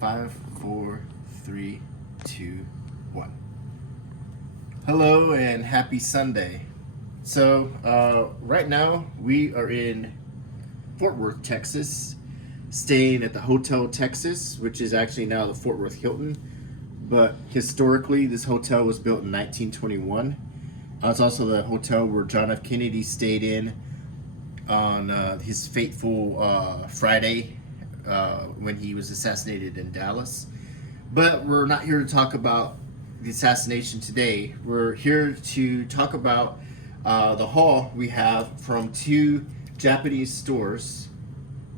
5, 4, 3, 2, 1. Hello and happy Sunday. So, right now we are in Fort Worth, Texas, staying at the Hotel Texas, which is actually now the Fort Worth Hilton. But historically, this hotel was built in 1921. It's also the hotel where John F. Kennedy stayed in on his fateful Friday when he was assassinated in Dallas. But we're not here to talk about the assassination today. We're here to talk about the haul we have from two Japanese stores,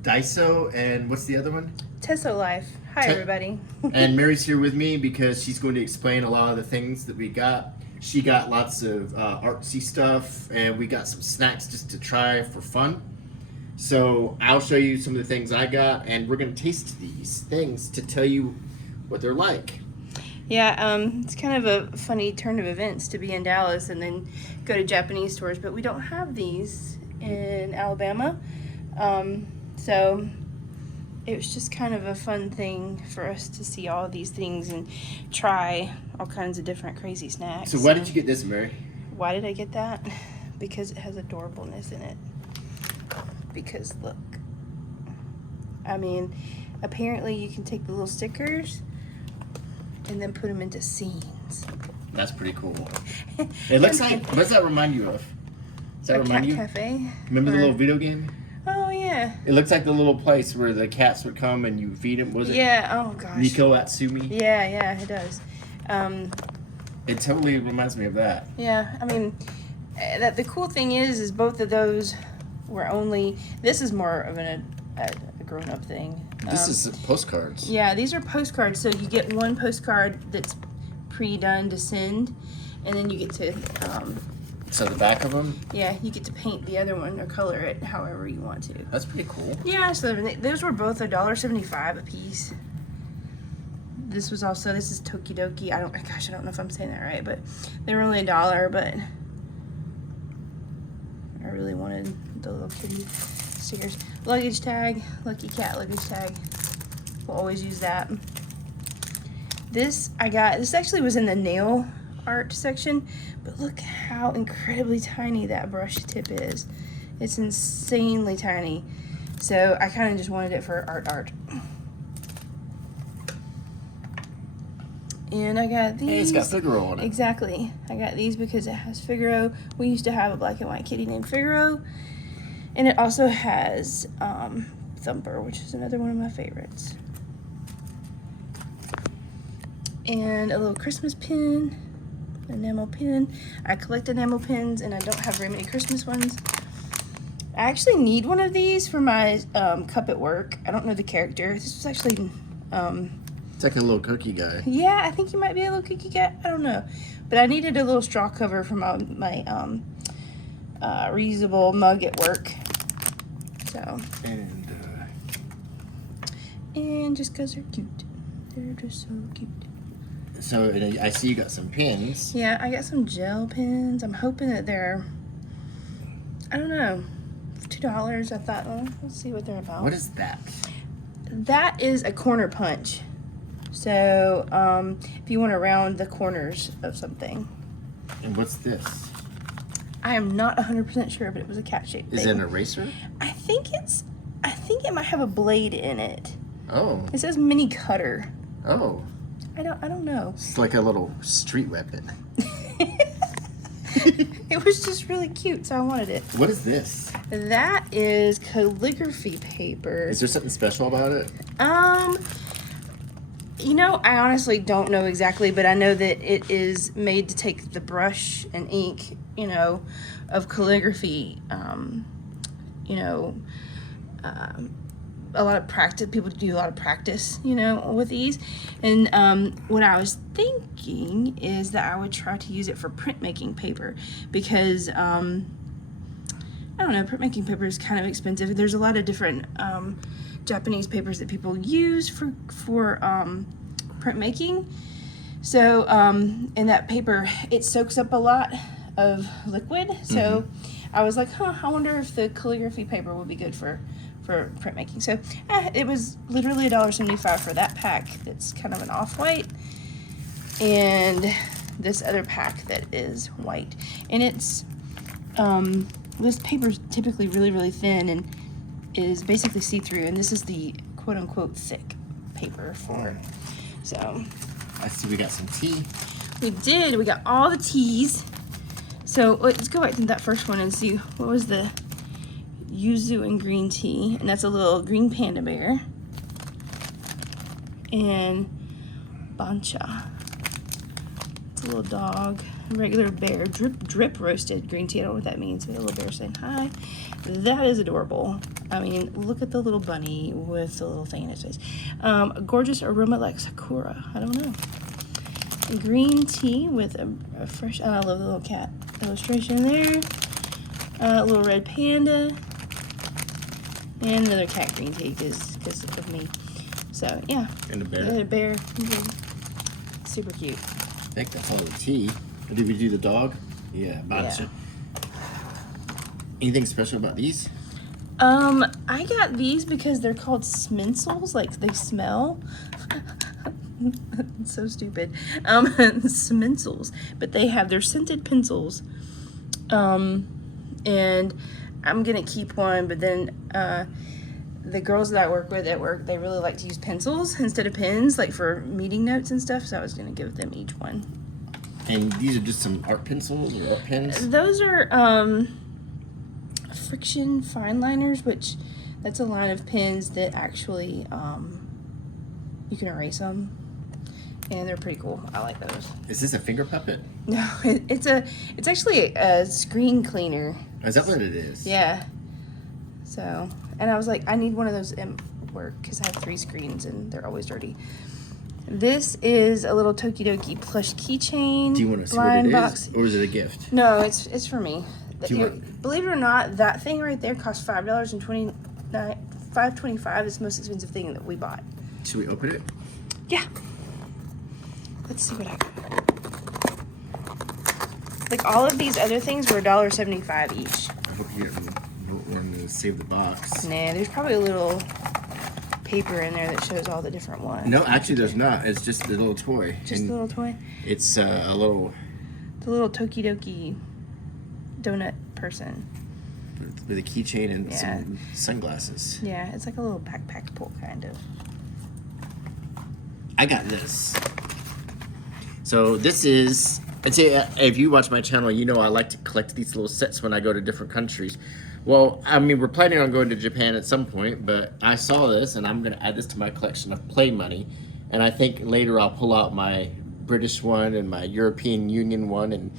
Daiso and what's the other one? Teso Life. Hi, everybody. And Mary's here with me because she's going to explain a lot of the things that we got. She got lots of artsy stuff, and we got some snacks just to try for fun. So I'll show you some of the things I got, and we're going to taste these things to tell you what they're like. Yeah, it's kind of a funny turn of events to be in Dallas and then go to Japanese stores, but we don't have these in Alabama. So it was just kind of a fun thing for us to see all of these things and try all kinds of different crazy snacks. So why did you get this, Mary? Why did I get that? Because it has adorableness in it. Because look, I mean, apparently you can take the little stickers and then put them into scenes. That's pretty cool. It looks like, what does that remind you of? Does that remind you? Cafe. Remember the little video game? Oh yeah. It looks like the little place where the cats would come and you feed them. Was it? Yeah. Oh gosh. Nico Atsumi. Yeah, it does. It totally reminds me of that. Yeah, I mean, the cool thing is both of those were only. This is more of a grown-up thing. This is postcards. Yeah, these are postcards. So you get one postcard that's pre-done to send, and then you get to. So the back of them? Yeah, you get to paint the other one or color it however you want to. That's pretty cool. Yeah, so those were both $1.75 a piece. This is Tokidoki. I don't know if I'm saying that right, but they were only $1, but I really wanted the little kitty stickers. Luggage tag, Lucky Cat luggage tag. We'll always use that. This actually was in the nail art section, but look how incredibly tiny that brush tip is. It's insanely tiny. So I kind of just wanted it for art. And I got these. Hey, it's got Figaro on it. Exactly. I got these because it has Figaro. We used to have a black and white kitty named Figaro. And it also has Thumper, which is another one of my favorites. And a little Christmas pin. Enamel pin. I collect enamel pins and I don't have very many Christmas ones. I actually need one of these for my cup at work. I don't know the character. This was actually It's like a little cookie guy. yeah, I think he might be a little cookie cat. I don't know. But I needed a little straw cover for my reusable mug at work. So and just because they're cute. They're just so cute. So I see you got some pins. Yeah, I got some gel pens. I'm hoping that they're, I don't know, $2. I thought, well, let's see what they're about. What is that? That is a corner punch. So if you want to round the corners of something. And what's this? I am not 100% sure, but it was a cat-shaped thing. Is it an eraser? I think it might have a blade in it. Oh. It says mini cutter. Oh. I don't know. It's like a little street weapon. It was just really cute, so I wanted it. What is this? That is calligraphy paper. Is there something special about it? You know, I honestly don't know exactly, but I know that it is made to take the brush and ink, you know, of calligraphy, a lot of practice. People do a lot of practice, you know, with these. And what I was thinking is that I would try to use it for printmaking paper because, I don't know, printmaking paper is kind of expensive. There's a lot of different Japanese papers that people use for printmaking. So, and that paper, it soaks up a lot of liquid. So I was like, I wonder if the calligraphy paper would be good for for printmaking. So it was literally $1.75 for that pack that's kind of an off-white, and this other pack that is white. And it's this paper's typically really, really thin and is basically see-through, and this is the quote-unquote thick paper for it. So I see we got some tea. we got all the teas. So let's go back to that first one and see what was the yuzu and green tea, and that's a little green panda bear, and bancha. It's a little dog, regular bear, drip roasted green tea. I don't know what that means. A little bear saying hi. That is adorable. I mean, look at the little bunny with the little thing in its face. Gorgeous aroma like sakura. I don't know. Green tea with a fresh. Oh, I love the little cat illustration there. A little red panda. And another cat green tea because of me. So, yeah. And a bear. And a bear. Super cute. I think that's all the tea. Did we do the dog? Yeah, bancha. Yeah. Anything special about these? I got these because they're called sminsels, like they smell. It's so stupid. Sminsels, but they're scented pencils. And I'm gonna keep one, but then the girls that I work with at work, they really like to use pencils instead of pens, like for meeting notes and stuff. So I was gonna give them each one. And these are just some art pencils or art pens? Those are friction fine liners, which that's a line of pens that actually you can erase them, and they're pretty cool. I like those. Is this a finger puppet? No, it's actually a screen cleaner. Is that what it is? Yeah. So, and I was like, I need one of those at work because I have 3 screens and they're always dirty. This is a little Tokidoki plush keychain. Do you want to see what it is, or is it a gift? No, it's for me. Want... Believe it or not, that thing right there costs $5.25. It's the most expensive thing that we bought. Should we open it? Yeah. Let's see what I got. Like all of these other things were $1.75 each. I hope you don't want to save the box. Nah, there's probably a little paper in there that shows all the different ones. No, actually there's not. It's just the little toy. Just the little toy? It's a little... The little Tokidoki donut person. With a keychain and some sunglasses. Yeah, it's like a little backpack pull, kind of. I got this. So this is... If you watch my channel, you know I like to collect these little sets when I go to different countries. Well, I mean, we're planning on going to Japan at some point, but I saw this, and I'm going to add this to my collection of play money. And I think later I'll pull out my British one and my European Union one, and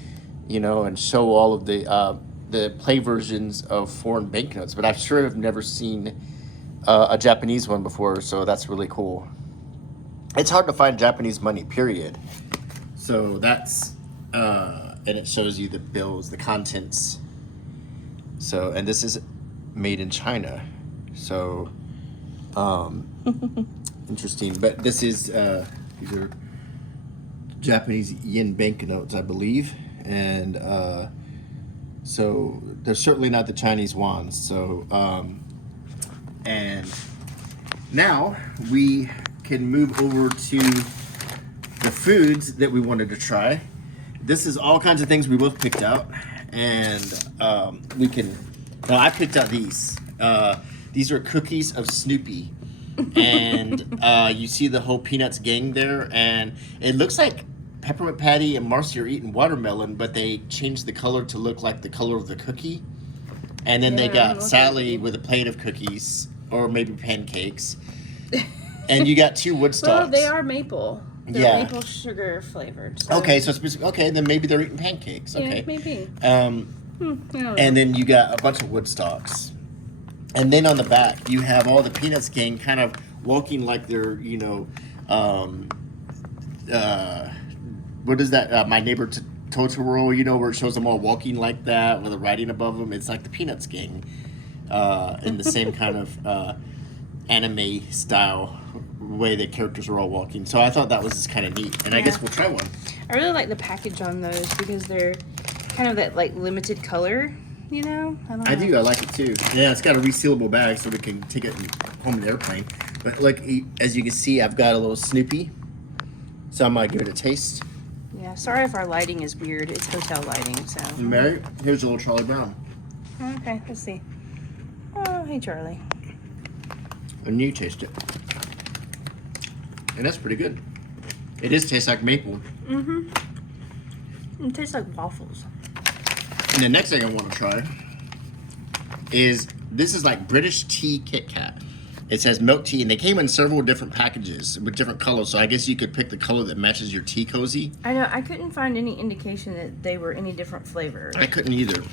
and show all of the play versions of foreign banknotes. But I sure have never seen a Japanese one before, so that's really cool. It's hard to find Japanese money, period. So that's... and it shows you the bills, the contents. So, and this is made in China. So, interesting. But this is, these are Japanese yen banknotes, I believe. And so they're certainly not the Chinese ones. So, and now we can move over to the foods that we wanted to try. This is all kinds of things we both picked out, and we can. Now I picked out these. These are cookies of Snoopy, and you see the whole Peanuts gang there, and it looks like Peppermint Patty and Marcy are eating watermelon, but they changed the color to look like the color of the cookie, and then they got Sally with a plate of cookies or maybe pancakes, and you got 2 Woodstocks. Well, they are maple. They're maple sugar flavored. So. Okay, so then maybe they're eating pancakes. Okay, Yeah, maybe. And then you got a bunch of Woodstocks, and then on the back you have all the Peanuts gang kind of walking like they're what is that? My Neighbor Totoro, where it shows them all walking like that with the writing above them. It's like the Peanuts gang in the same kind of anime style way that characters are all walking. So I thought that was just kind of neat, and I guess we'll try one. I really like the package on those because they're kind of that like limited color, you know? I don't know. I do. I like it too. Yeah, it's got a resealable bag so we can take it home in the airplane. But like, as you can see, I've got a little Snoopy. So I'm going to give it a taste. Yeah, sorry if our lighting is weird. It's hotel lighting, so. Mary, here's a little Charlie Brown. Okay, let's see. Oh, hey, Charlie. And you taste it. And that's pretty good. It does taste like maple. Mm-hmm. It tastes like waffles. And the next thing I want to try is, this is like British tea Kit Kat. It says milk tea, and they came in several different packages with different colors, so I guess you could pick the color that matches your tea cozy. I know, I couldn't find any indication that they were any different flavors. I couldn't either.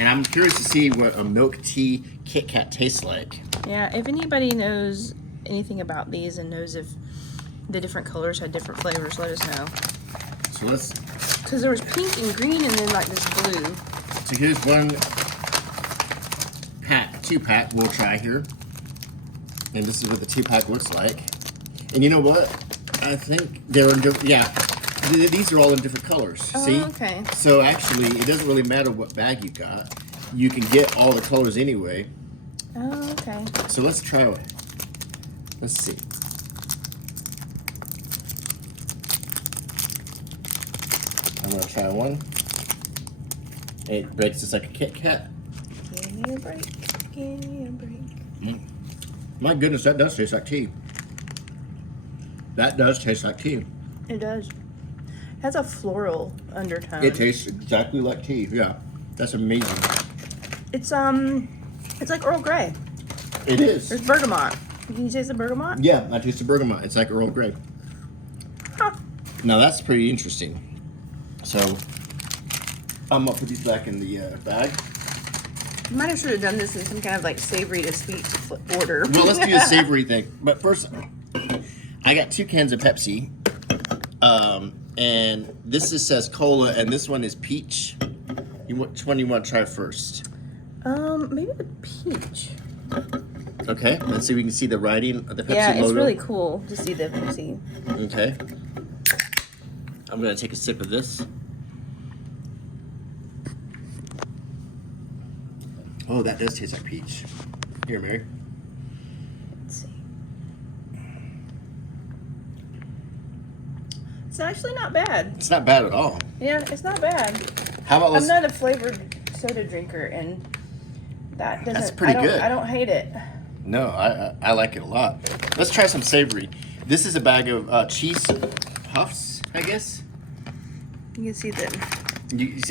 And I'm curious to see what a milk tea Kit Kat tastes like. Yeah, if anybody knows anything about these and knows if the different colors had different flavors, let us know. So let's... Because there was pink and green and then like this blue. So here's one pack, 2-pack we'll try here. And this is what the 2-pack looks like. And you know what? I think they're in different, yeah. These are all in different colors, see? Okay. So actually, it doesn't really matter what bag you got. You can get all the colors anyway. Oh, okay. So let's try it. Let's see. I'm gonna try one. It breaks just like a Kit Kat. Give me a break. Give me a break. My goodness, that does taste like tea. That does taste like tea. It does. It has a floral undertone. It tastes exactly like tea. Yeah, that's amazing. It's like Earl Grey. It is. There's bergamot. Can you taste the bergamot? Yeah, I taste the bergamot. It's like Earl Grey. Huh. Now that's pretty interesting. So I'm gonna put these back in the bag. You might have should have done this in some kind of like savory to sweet order. Well, let's do the savory thing. But first, I got 2 cans of Pepsi. And this just says cola, and this one is peach. Which one do you want to try first? Maybe the peach. Okay, let's see if we can see the writing of the Pepsi Yeah, logo. it's really cool to see the Pepsi. Okay. I'm going to take a sip of this. Oh, that does taste like peach. Here, Mary. Let's see. It's actually not bad. It's not bad at all. Yeah, it's not bad. How about I'm not a flavored soda drinker, and that doesn't. That's pretty good. I don't hate it. No, I like it a lot. Let's try some savory. This is a bag of cheese puffs, I guess. You can see them.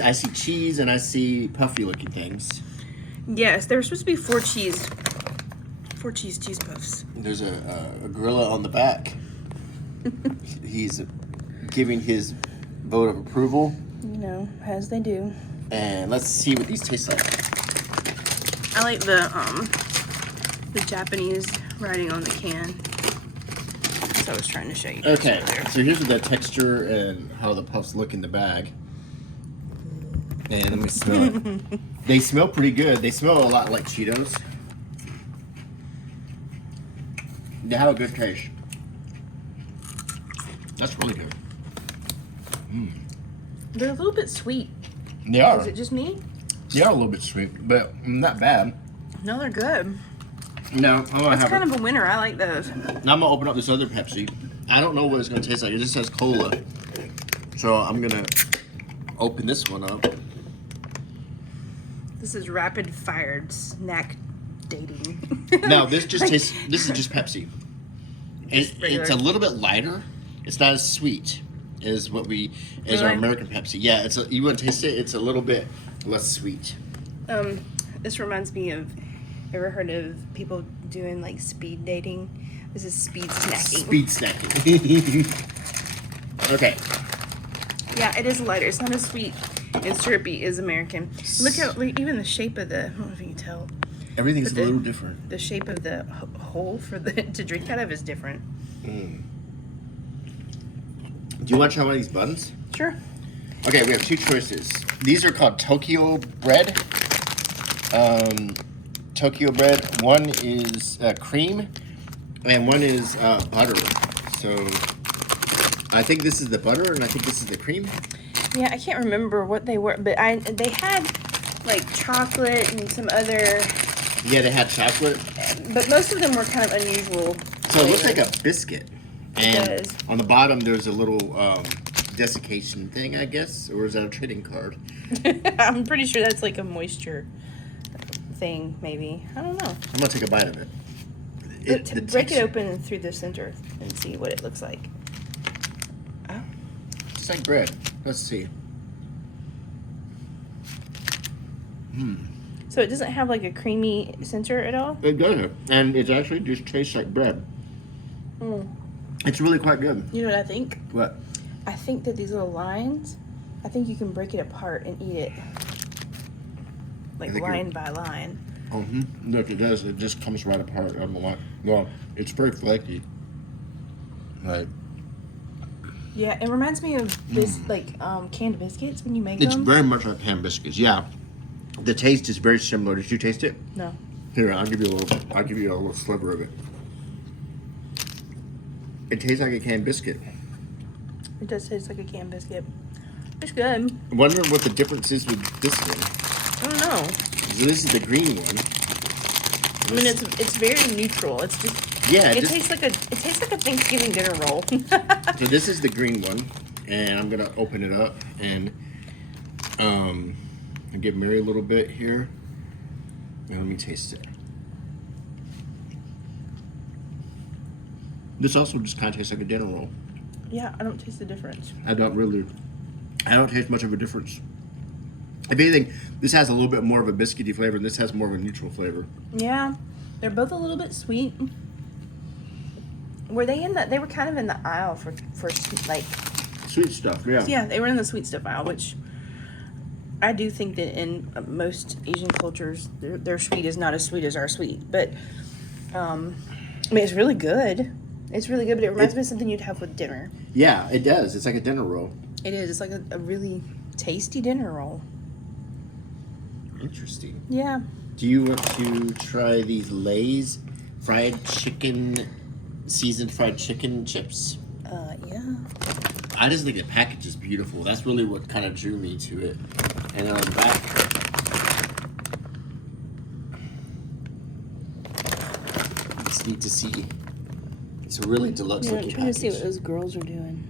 I see cheese and I see puffy looking things. Yes, there were supposed to be 4 cheese cheese puffs. There's a gorilla on the back. He's giving his vote of approval. You know, as they do. And let's see what these taste like. I like the Japanese writing on the can. That's what I was trying to show you. Okay, so here's the texture and how the puffs look in the bag. And let me smell it. They smell pretty good. They smell a lot like Cheetos. They have a good taste. That's really good. They're a little bit sweet. They are. Is it just me? They are a little bit sweet, but not bad. No, they're good. Now, I'm gonna That's have kind of a winner. I like those. Now I'm gonna open up this other Pepsi. I don't know what it's gonna taste like. It just says cola. So I'm gonna open this one up. This is rapid fired snack dating. Now this just tastes. This is just Pepsi. It's a little bit lighter. It's not as sweet as what we as our Really? American Pepsi. Yeah, you want to taste it? It's a little bit less sweet. This reminds me of. Ever heard of people doing like speed dating? This is speed snacking. Speed snacking. Okay. Yeah, it is lighter. It's not as sweet and syrupy as American. Look how even the shape of the. I don't know if you can tell. Everything's But a little different. The shape of the hole for the to drink out of is different. Do you want to try one of these buns? Sure. Okay, we have 2 choices. These are called Tokyo bread. Tokyo bread. One is cream, and one is butter. So I think this is the butter, and I think this is the cream. Yeah, I can't remember what they were, but they had like chocolate and some other, Yeah, they had chocolate. but most of them were kind of unusual. So it looks like a biscuit. And It does. on the bottom, there's a little desiccation thing, I guess, or is that a trading card? I'm pretty sure that's like a moisture thing, maybe. I don't know. I'm gonna take a bite of it. Break it open through the center and see what it looks like. Oh. It's like bread. Let's see. So it doesn't have like a creamy center at all? It doesn't, and it actually just tastes like bread. Mm. It's really quite good. You know what I think? What? I think that these little lines, I think you can break it apart and eat it. Like line by line. Look, it does. It just comes right apart. I don't know why. Well, it's very flaky. Like. Yeah, it reminds me of this canned biscuits when you make It's them. very much like ham biscuits. Yeah. The taste is very similar. Did you taste it? No. Here, I'll give you a little. I'll give you a little sliver of it. It tastes like a canned biscuit. It does taste like a canned biscuit. It's good. I wonder what the difference is with this one. I don't know. So this is the green one. I mean, it's very neutral. It's just it tastes like a Thanksgiving dinner roll. So this is the green one, and I'm gonna open it up and give Mary a little bit here. And let me taste it. This also just kind of tastes like a dinner roll. Yeah, I don't taste the difference. I don't taste much of a difference. If anything, this has a little bit more of a biscuity flavor, and this has more of a neutral flavor. Yeah, they're both a little bit sweet. Were they in the? They were kind of in the aisle for like sweet stuff. Yeah. Yeah, they were in the sweet stuff aisle, which I do think that in most Asian cultures, their sweet is not as sweet as our sweet. But I mean, it's really good. It's really good, but it reminds me of something you'd have with dinner. Yeah, it does. It's like a dinner roll. It is. It's like a really tasty dinner roll. Interesting. Yeah. Do you want to try these Lay's seasoned fried chicken chips? Yeah. I just think the package is beautiful. That's really what kind of drew me to it. And on the back, it's neat to see. It's a really deluxe Yeah, I'm looking trying package. to see what those girls are doing.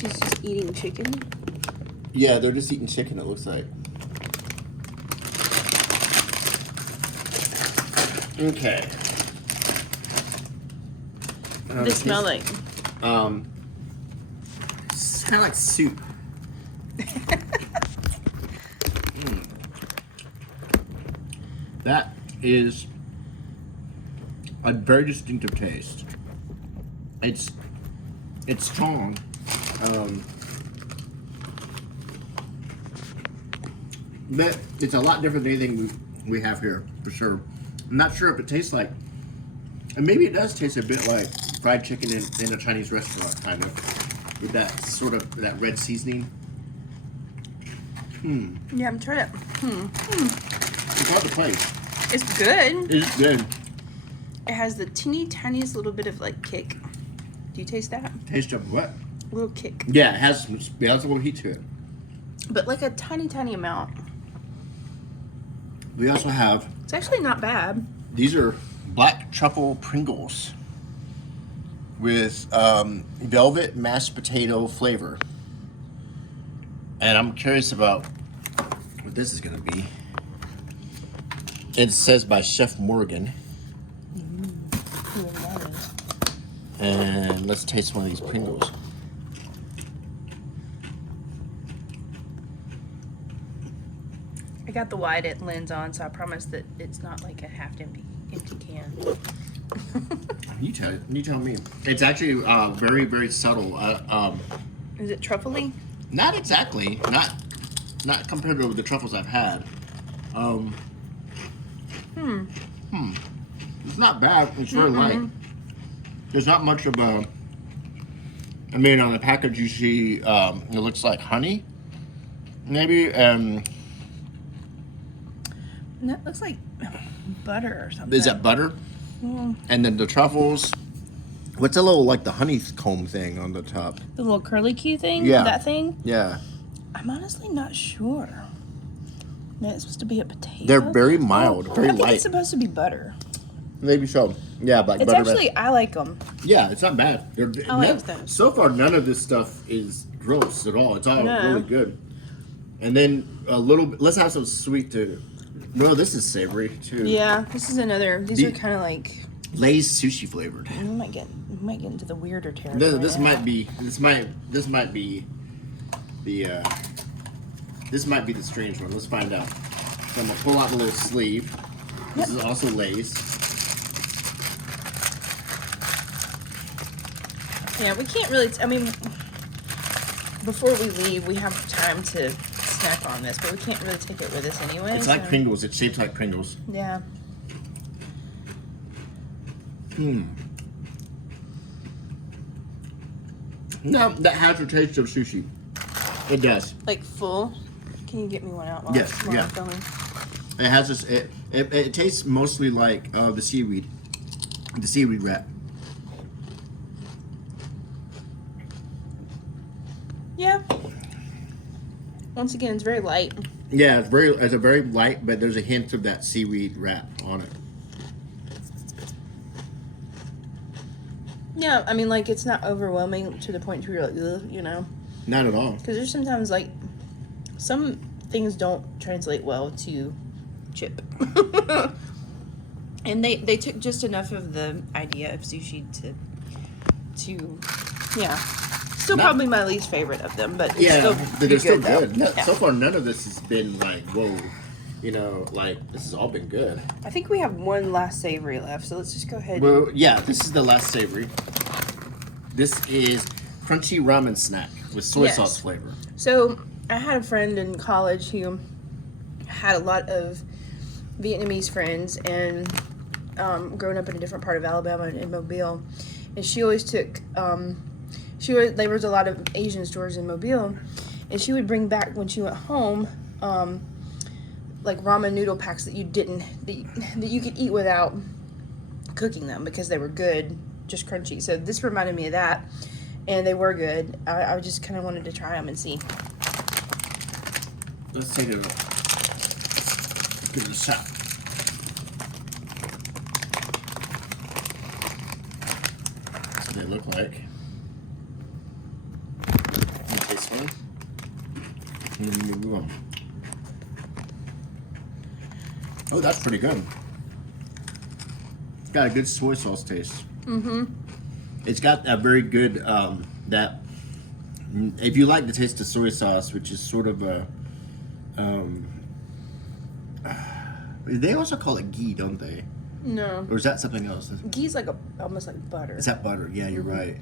She's just eating chicken. Yeah, they're just eating chicken, it looks like. Okay. They smell like. It's kind of like soup. That is a very distinctive taste. It's strong. But it's a lot different than anything we have here, for sure. I'm not sure if it tastes like, and maybe it does taste a bit like fried chicken in a Chinese restaurant, kind of, with that sort of, that red seasoning. Yeah, I'm trying to. It's hard to place. It's good. It's good. It has the teeny tiniest little bit of like kick. Do you taste that? Taste of what? A little kick. Yeah, it has a little heat to it. But like a tiny amount. We also have, It's actually not bad. these are black truffle Pringles with velvet mashed potato flavor. And I'm curious about what this is going to be. It says by Chef Morgan. And let's taste one of these Pringles. I got the wide lens on, so I promise that it's not like a half empty can. You tell me. It's actually very, very subtle. Is it truffly? Not exactly. Not compared to the truffles I've had. It's not bad. It's very light. There's not much of a. I mean, on the package you see, it looks like honey, maybe. And that looks like butter or something. Is that butter? And then the truffles. What's a little like the honeycomb thing on the top? The little curly Q thing? Yeah. That thing? Yeah. I'm honestly not sure. Man, it's supposed to be a potato. They're very mild, very I think light. it's supposed to be butter. Maybe so. Yeah, like It's butter. actually, I like them. Yeah, it's not bad. I like them. So far, none of this stuff is gross at all. It's all No. really good. And then a little bit. Let's have some sweet too. No, this is savory too. Yeah, this is another. These are kind of like. Lay's sushi flavored. We might get into the weirder territory. This might be the strange one. Let's find out. So I'm gonna pull out the little sleeve. This is also Lay's. Yeah, we can't really. I mean, before we leave, we have time to snack on this, but we can't really take it with us anyway. It's like Pringles. It's shaped like Pringles. Yeah. No, that has the taste of sushi. It does. Like full. Can you get me one out while Yes, while yeah. I'm filming? It has this. It tastes mostly like the seaweed wrap. Yeah. Once again, it's very light. Yeah, it's a very light, but there's a hint of that seaweed wrap on it. Yeah, I mean, like, it's not overwhelming to the point where you're like, ugh, you know? Not at all. Because there's sometimes, like, some things don't translate well to chip. And they took just enough of the idea of sushi to yeah. Still probably my least favorite of them, but it's still they're still good. good. No, Yeah. So far, none of this has been like, whoa, you know, like this has all been good. I think we have one last savory left, so let's just go ahead. Well, yeah, this is the last savory. This is crunchy ramen snack with soy sauce flavor. So I had a friend in college who had a lot of Vietnamese friends, and growing up in a different part of Alabama in Mobile, and she always took. There was a lot of Asian stores in Mobile, and she would bring back when she went home, like ramen noodle packs that you could eat without cooking them because they were good, just crunchy. So this reminded me of that, and they were good. I just kind of wanted to try them and see. Let's take it. Give it a shot. That's what they look like. This one. And then we move on. Oh, that's pretty good. It's got a good soy sauce taste. Mm-hmm. It's got a very good that. If you like the taste of soy sauce, which is sort of a, they also call it ghee, don't they? No. Or is that something else? Ghee's like almost like butter. Is that butter? Yeah, you're right.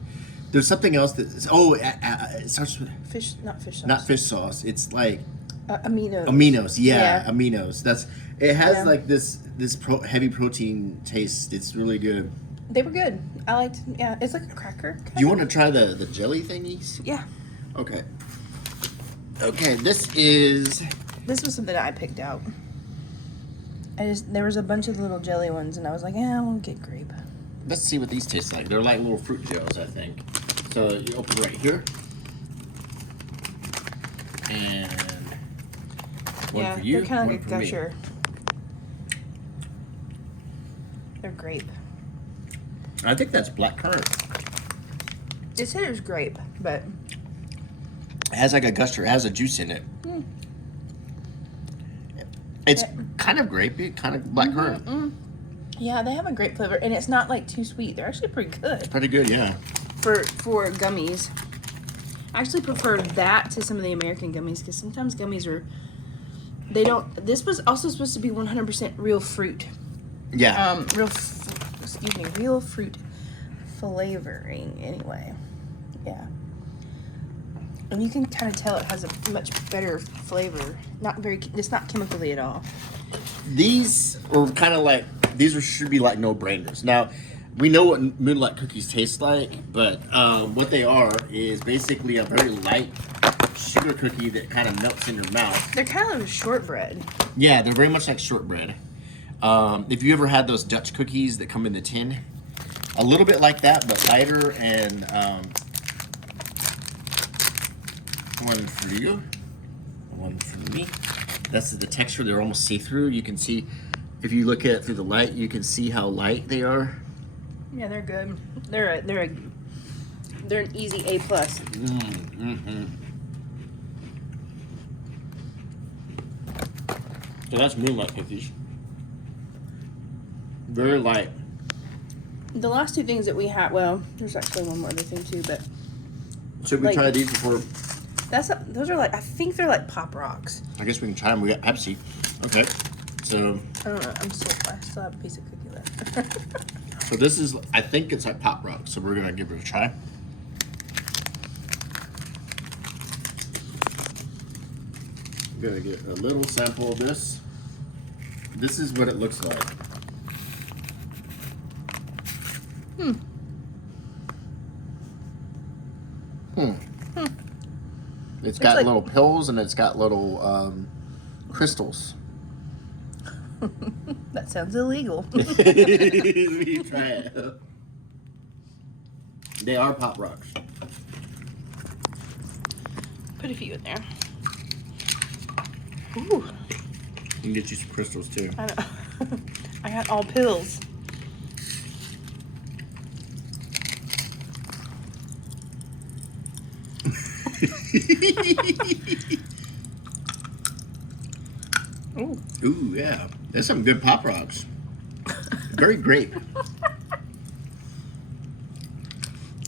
There's something else that. It starts with Fish, not fish sauce. not fish sauce. It's like aminos. aminos. Yeah. Aminos. It has like this heavy protein taste. It's really good. They were good. I liked. Yeah, it's like a cracker. Do you want to try the jelly thingies? Yeah. Okay. Okay, this was something that I picked out. There was a bunch of little jelly ones, and I was like, I'll get grape. Let's see what these taste like. They're like little fruit gels, I think. So you open right here. And one for you, they're kind of one like a for me. gusher. They're grape. I think that's black currant. It said it was grape, but It has like a gusher. It has a juice in it. It's kind of grapey, kind of black currant. yeah, they have a grape flavor, and it's not like too sweet. They're actually pretty good Pretty good, yeah. for gummies. I actually prefer that to some of the American gummies because sometimes gummies are. They don't. This was also supposed to be 100% real fruit. Yeah. Real fruit flavoring. Anyway, yeah. And you can kind of tell it has a much better flavor. It's not chemically at all. These are kind of like, should be like no-brainers. Now, we know what Moonlight cookies taste like, but what they are is basically a very light sugar cookie that kind of melts in your mouth. They're kind of shortbread. Yeah, they're very much like shortbread. If you ever had those Dutch cookies that come in the tin, a little bit like that, but lighter. And one for you, one for me. That's the texture. They're almost see-through. You can see, if you look at it through the light, you can see how light they are. Yeah, they're good. They're an easy A+. So that's moonlight cookies. Very light. The last two things that we had, well, there's actually one more other thing too, but Should we try these before? those are like, I think they're like Pop Rocks. I guess we can try them. We got Pepsi. Okay. So. I don't know. I still have a piece of cookie left. So this is, I think it's like Pop Rocks. So we're gonna give it a try. I'm gonna get a little sample of this. This is what it looks like. It's got like, little pills and it's got little crystals. That sounds illegal. We try it. They are Pop Rocks. Put a few in there. Ooh. You can get you some crystals too. I know. I got all pills. Ooh. Ooh, yeah. There's some good Pop Rocks. Very grape.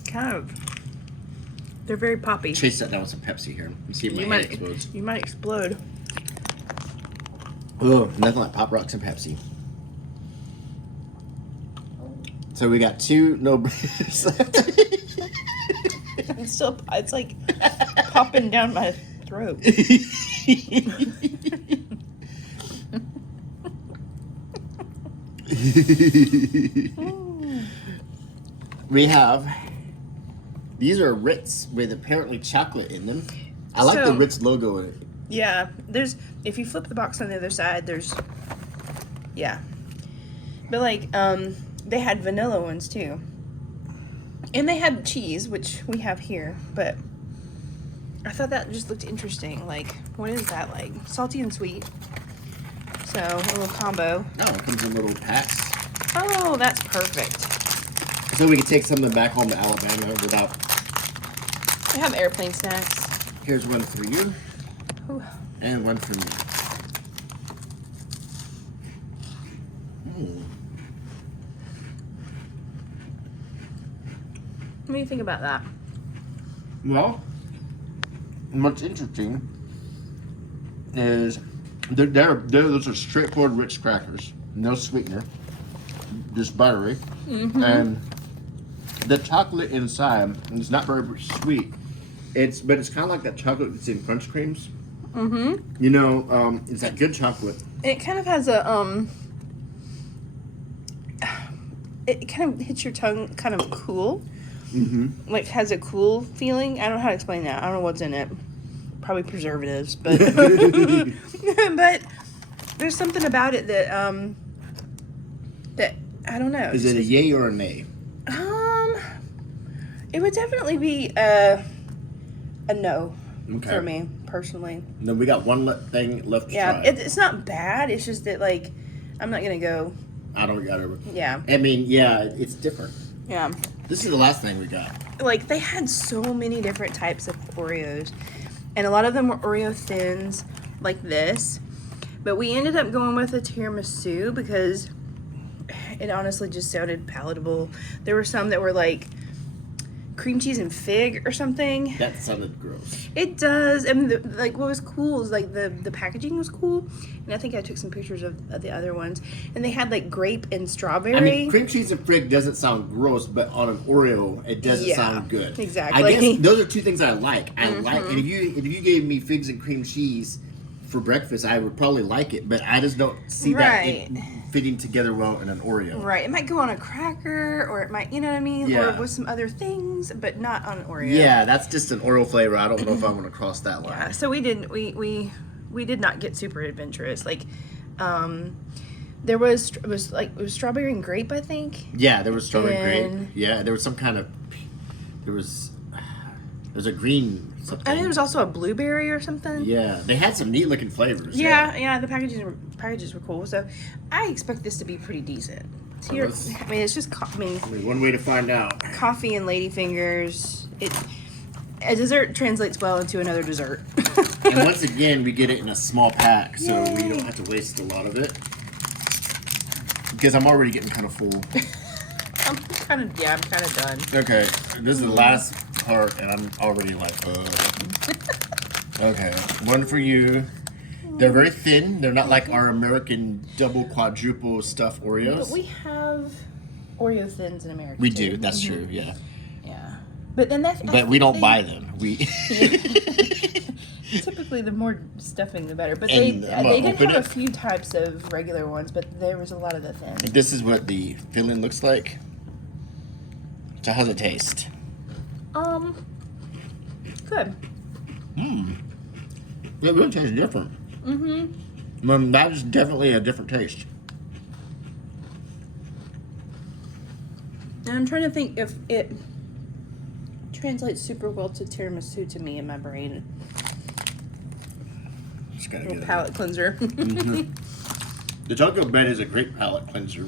Kind of. They're very poppy. Chase that down with some Pepsi here. You see if my head explodes. You might explode. Oh, nothing like Pop Rocks and Pepsi. So we got two no breaks. It's like popping down my throat. We have, these are Ritz with apparently chocolate in them. I like the Ritz logo in it. Yeah, if you flip the box on the other side, yeah. But like, they had vanilla ones too. And they had cheese, which we have here, but I thought that just looked interesting. Like, what is that like? Salty and sweet. So, a little combo. Oh, it comes in little packs. Oh, that's perfect. So we can take some of them back home to Alabama without... I have airplane snacks. Here's one for you. Ooh. And one for me. What do you think about that? Well, what's interesting is those are straightforward Ritz crackers. No sweetener. Just buttery. And the chocolate inside is not very sweet. But it's kind of like that chocolate that's in Crunch Creams. You know, it's that good chocolate. It kind of has a it kind of hits your tongue kind of cool. Like has a cool feeling. I don't know how to explain that. I don't know what's in it. Probably preservatives, but but there's something about it that that I don't know. Is it a yay or a nay? It would definitely be a no for me personally. Then we got one thing left to try. It's not bad. It's just that like I'm not gonna go. I don't got it. Yeah. I mean, yeah, it's different. Yeah. This is the last thing we got. Like they had so many different types of Oreos, and a lot of them were Oreo thins like this, but we ended up going with a tiramisu because it honestly just sounded palatable. There were some that were like cream cheese and fig or something. That sounded gross. It does. And like what was cool is like the packaging was cool, and I think I took some pictures of the other ones, and they had like grape and strawberry. I mean, cream cheese and fig doesn't sound gross, but on an Oreo it doesn't sound good. Exactly. I guess those are two things I like. I like, and if you gave me figs and cream cheese for breakfast, I would probably like it, but I just don't see that it fitting together well in an Oreo. Right. It might go on a cracker, or it might, you know what I mean? Yeah. Or with some other things, but not on Oreo. Yeah, that's just an Oreo flavor. I don't know if I want to cross that line. Yeah, so we did not get super adventurous. Like, it was strawberry and grape, I think. Yeah, there was strawberry And- grape. Yeah, there was some kind of, There's a green something. I think there was also a blueberry or something. Yeah, they had some neat looking flavors. Yeah. The packages were cool. So I expect this to be pretty decent. Here, I mean, it's just. One way to find out. Coffee and ladyfingers. A dessert translates well into another dessert. And once again, we get it in a small pack, so we don't have to waste a lot of it. Because I'm already getting kind of full. I'm kind of done. Okay, this is the last part, and I'm already like, Okay, one for you. They're very thin. They're not like our American double quadruple stuffed Oreos. But we have Oreo thins in America. We too. do. That's true. Yeah. Yeah. But then But we don't buy them. We. Typically, the more stuffing, the better. But And, they did have a few types of regular ones, but there was a lot of the thin. This is what the filling looks like. So how's it taste? Good. It really tastes different. That is definitely a different taste. And I'm trying to think if it translates super well to tiramisu to me in my brain. Just gotta Little get palate cleanser. The Tokyo bread is a great palate cleanser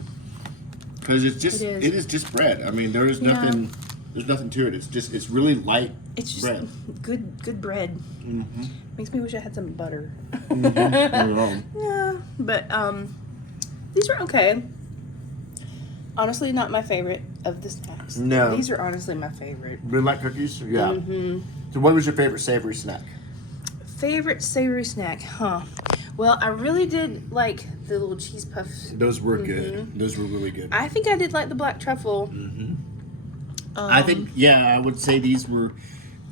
because it is just bread. I mean, there's nothing to it. It's really light. It's just bread. good bread. Makes me wish I had some butter. Yeah, but these were okay. Honestly, not my favorite of the snacks. No, these are honestly my favorite. Red light cookies. Yeah. So, what was your favorite savory snack? Favorite savory snack, huh? Well, I really did like the little cheese puffs. Those were good. Those were really good. I think I did like the black truffle. I think, I would say these were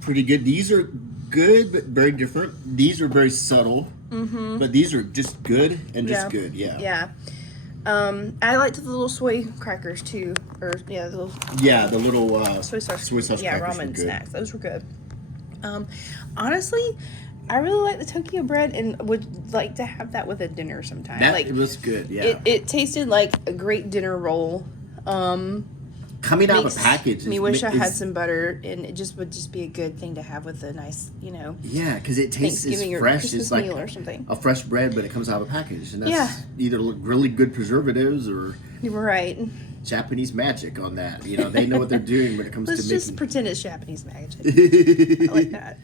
pretty good. These are good, but very different. These are very subtle, but these are just good and just good. Yeah. Yeah. I liked the little soy crackers too, the little soy sauce crackers ramen were good. snacks. Those were good. Honestly, I really like the Tokyo bread and would like to have that with a dinner sometime. It was good. Yeah. It tasted like a great dinner roll. Coming out of a package. Me wish I had some butter, and it would just be a good thing to have with a nice, Yeah, because it tastes Thanksgiving fresh. Christmas It's like meal or something. a fresh bread, but it comes out of a package, and that's either really good preservatives or You were right. Japanese magic on that. They know what they're doing when it comes Let's to just making. pretend it's Japanese magic. I like that.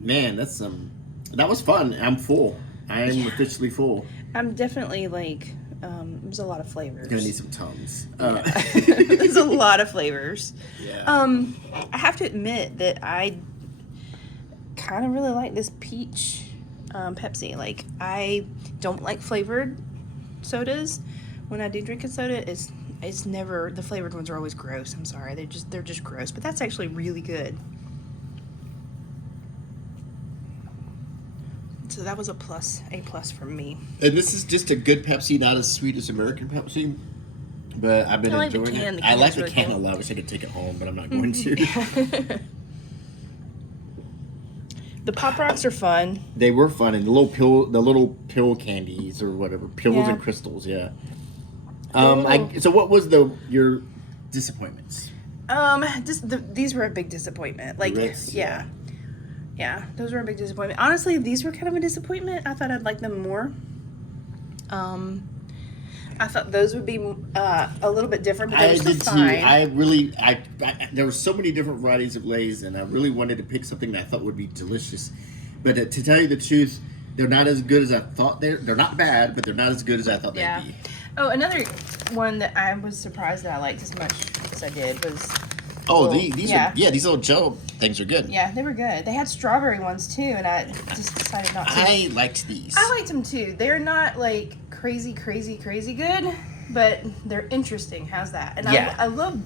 Man, that was fun. I'm full. I am officially full. I'm definitely like, there's a lot of flavors. Gonna need some Tums. There's a lot of flavors. Yeah. I have to admit that I kind of really like this peach Pepsi. Like, I don't like flavored sodas. When I do drink a soda, it's never, the flavored ones are always gross. I'm sorry, they're just gross. But that's actually really good. So that was a plus from me. And this is just a good Pepsi, not as sweet as American Pepsi. But I've been enjoying it. I like the can a lot. I wish I could take it home, but I'm not going to. The Pop Rocks are fun. They were fun, and the little pill candies or whatever, pills and crystals. Yeah. So what was your disappointments? These were a big disappointment. Like, Ritz, yeah, those were a big disappointment. Honestly, these were kind of a disappointment. I thought I'd like them more. I thought those would be a little bit different, but they were still fine. There were so many different varieties of Lay's, and I really wanted to pick something that I thought would be delicious. But to tell you the truth, they're not as good as I thought. They're not bad, but they're not as good as I thought they'd be. Oh, another one that I was surprised that I liked as much as I did was... these little gel things are good. Yeah, they were good. They had strawberry ones too, and I just decided not to. I liked these. I liked them too. They're not like crazy good, but they're interesting. How's that? And I love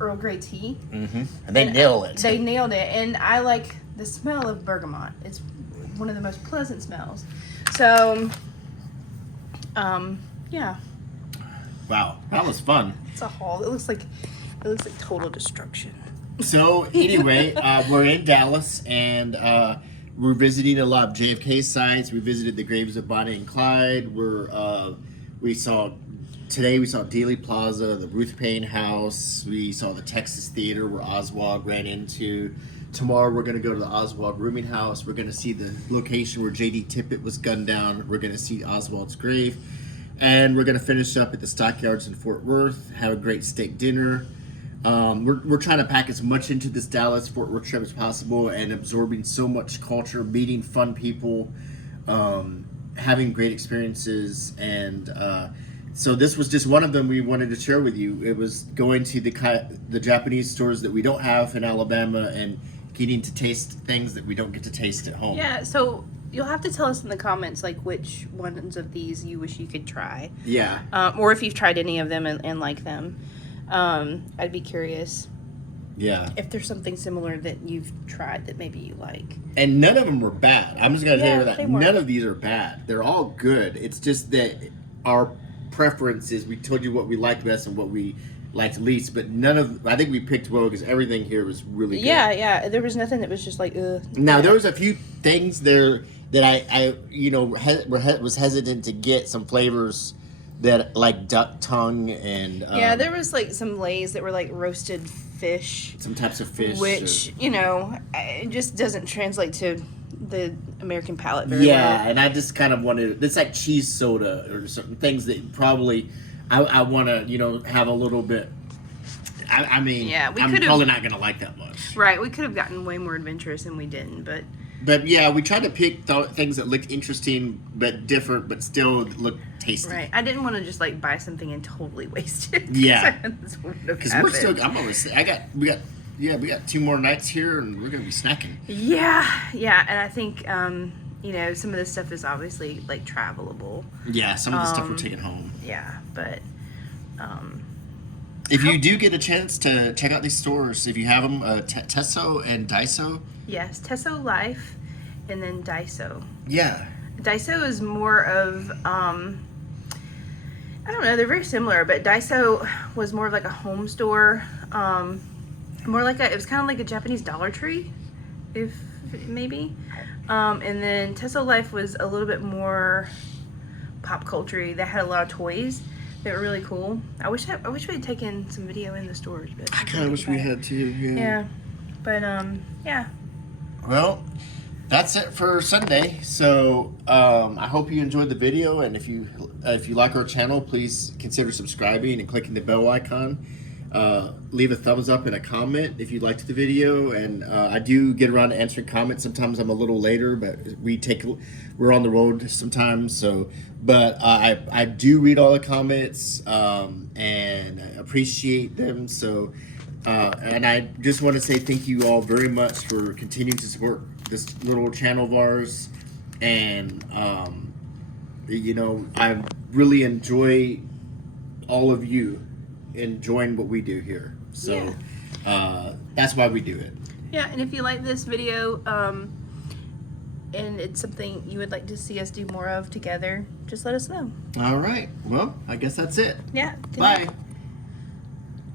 Earl Grey tea. And they nail it. They nailed it, and I like the smell of bergamot. It's one of the most pleasant smells. So, yeah. Wow, that was fun. It's a haul. It looks like total destruction. So anyway, we're in Dallas, and we're visiting a lot of JFK sites. We visited the graves of Bonnie and Clyde. We saw today we saw Dealey Plaza, the Ruth Payne House. We saw the Texas Theater where Oswald ran into. Tomorrow we're going to go to the Oswald rooming house. We're going to see the location where J.D. Tippett was gunned down. We're going to see Oswald's grave. And we're going to finish up at the Stockyards in Fort Worth, have a great steak dinner. We're trying to pack as much into this Dallas-Fort Worth trip as possible and absorbing so much culture, meeting fun people, having great experiences. And so this was just one of them we wanted to share with you. It was going to the Japanese stores that we don't have in Alabama and getting to taste things that we don't get to taste at home. Yeah, so you'll have to tell us in the comments like which ones of these you wish you could try. Yeah. Or if you've tried any of them and like them. I'd be curious. Yeah. If there's something similar that you've tried that maybe you like. And none of them were bad. I'm just going to tell you that. They weren't. None of these are bad. They're all good. It's just that our preference is we told you what we liked best and what we liked least, but I think we picked well because everything here was really good. Yeah. There was nothing that was just like, ugh. Now, there was a few things there that I was hesitant to get some flavors that like duck tongue and yeah, there was like some Lays that were like roasted fish, some types of fish, which it just doesn't translate to the American palate very well. Yeah, and I just kind of wanted it's like cheese soda or certain things that probably I want to have a little bit. I mean, yeah, I'm probably not gonna like that much. Right, we could have gotten way more adventurous and we didn't, but. But yeah, we tried to pick things that looked interesting but different, but still looked tasty. Right. I didn't want to just like buy something and totally waste it. Yeah. Because we're still. I'm always. We got 2 more nights here, and we're gonna be snacking. Yeah, and I think some of this stuff is obviously like travelable. Yeah, some of the stuff we're taking home. Yeah, but. If you do get a chance to check out these stores, if you have them, Teso and Daiso. Yes, Teso Life, and then Daiso. Yeah. Daiso is more of, I don't know, they're very similar, but Daiso was more of like a home store, it was kind of like a Japanese Dollar Tree, if maybe. And then Teso Life was a little bit more pop culture-y. They had a lot of toys. They were really cool. I wish we had taken some video in the stores, but I kind of wish we had too. Yeah, but yeah. Well, that's it for Sunday. So I hope you enjoyed the video, and if you like our channel, please consider subscribing and clicking the bell icon. Leave a thumbs up and a comment if you liked the video, and I do get around to answering comments. Sometimes I'm a little later, but we're on the road sometimes. But I do read all the comments and I appreciate them. So and I just want to say thank you all very much for continuing to support this little channel of ours, and I really enjoy all of you enjoying what we do here. So that's why we do it. Yeah, and if you like this video and it's something you would like to see us do more of together, just let us know. All right. Well, I guess that's it. Yeah. Bye.